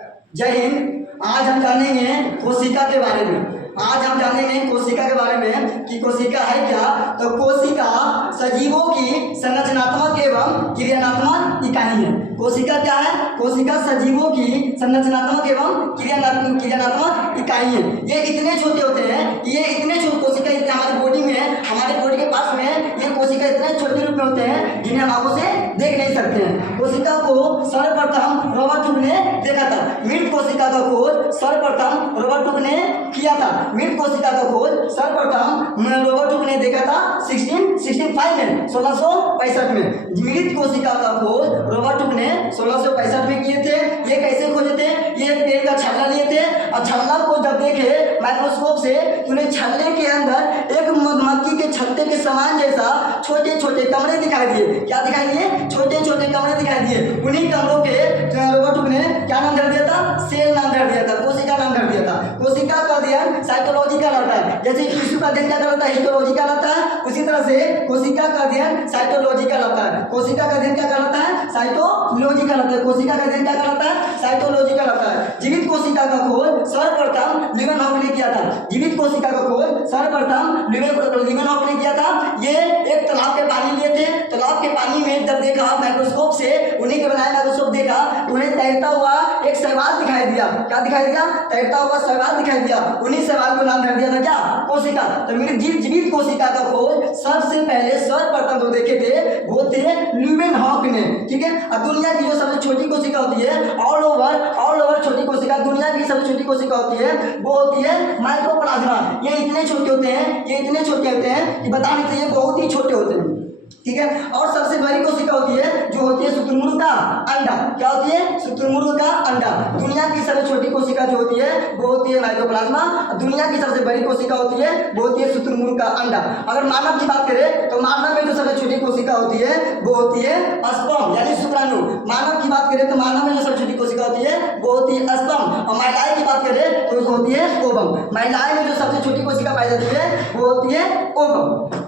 जय हिंद। आज हम जानेंगे कोशिका के बारे में। आज हम जानेंगे कोशिका के बारे में कि कोशिका है क्या। तो कोशिका सजीवों की संरचनात्मक एवं क्रियात्मक इकाई है। कोशिका क्या है? कोशिका सजीवों की संरचनात्मक एवं क्रियात्मक इकाई है। ये इतने छोटे होते हैं, ये इतने छोटे कोशिका हमारे बॉडी में, हमारे बॉडी के पास में ये कोशिका इतने छोटे रूप में होते हैं जिन्हें हम आंखों से देख नहीं सकते हैं। कोशिका को सर्वप्रथम रॉबर्ट हुक ने देखा था। मृत कोशिका का खोज सर्वप्रथम रॉबर्ट हुक ने किया था। मृत कोशिका का खोज सर्वप्रथम रॉबर्ट हुक ने देखा था 1665 में, 1665 में। मृत कोशिका का खोज रॉबर्ट हुक ने 1665 में किए थे। ये कैसे खोजे थे? ये पेड़ का छल्ला लिए थे और छल्ला को जब देखे माइक्रोस्कोप से, उन्हें छल्ले के अंदर एक मधुमक्खी के छत्ते के समान जैसा छोटे छोटे कमरे दिखाई दिए। क्या दिखाई दिए? छोटे छोटे कमरे दिखाई दिए। उन्हीं कमरों के रॉबर्ट हुक ने क्या नाम धर दिया था? सेल नाम धर दिया था, कोशिका नाम धर दिया था। कोशिका का अध्ययन साइटोलॉजी का रहता है। जैसे टिश्यू का अध्ययन क्या रहता है? हिस्टोलॉजी का रहता है। उसी तरह से कोशिका का अध्ययन साइटोलॉजी का रहता है। कोशिका का अध्ययन क्या कहलाता है? साइटोलॉजी का रहता है। कोशिका का अध्ययन क्या कहलाता है? साइटोलॉजी का रहता है। जीवित कोशिका का खोज सर्वप्रथम ल्यूवेन हॉक ने किया था। जीवित कोशिका का खोज सर्वप्रथम ल्यूवेन हॉक ने किया था। ये एक तालाब के पानी लिए थे। तालाब के पानी में जब देखा माइक्रोस्कोप से, उन्हीं के बनाए माइक्रोस्कोप देखा, उन्हें तैरता हुआ एक शैवाल दिखाई दिया। क्या दिखाई दिया? तैरता हुआ शैवाल दिखाई दिया। उन्हीं शैवाल को नाम धर दिया था क्या? कोशिका। तो मेरे जीवित कोशिका का खोज सबसे पहले सर्वप्रथम जो देखे थे वो थे ल्यूवेन हॉक ने। ठीक है। अब दुनिया की जो सबसे छोटी कोशिका होती है, ऑल ओवर छोटी कोशिका, दुनिया की सबसे छोटी कोशिका होती है वो होती है माइकोप्लाज्मा। ये इतने छोटे होते हैं, ये इतने छोटे होते हैं कि बता नहीं चाहिए, बहुत ही छोटे होते हैं। ठीक है। और सबसे बड़ी कोशिका होती है जो होती है शुतुरमुर्ग का अंडा। क्या होती है? शुतुरमुर्ग का अंडा। दुनिया की सबसे छोटी कोशिका जो होती है वो होती है माइकोप्लाज्मा। दुनिया की सबसे बड़ी कोशिका होती है वो होती है शुतुरमुर्ग का अंडा। अगर मानव की बात करें तो मानव में जो सबसे छोटी कोशिका होती है वो होती है स्पर्म यानी शुक्राणु। मानव की बात करें तो मानव में जो सबसे छोटी कोशिका होती है वो होती है स्पर्म। और महिलाएं की बात करें तो होती है ओवम। महिलाएं में जो सबसे छोटी कोशिका पाई जाती है वो होती है ओवम।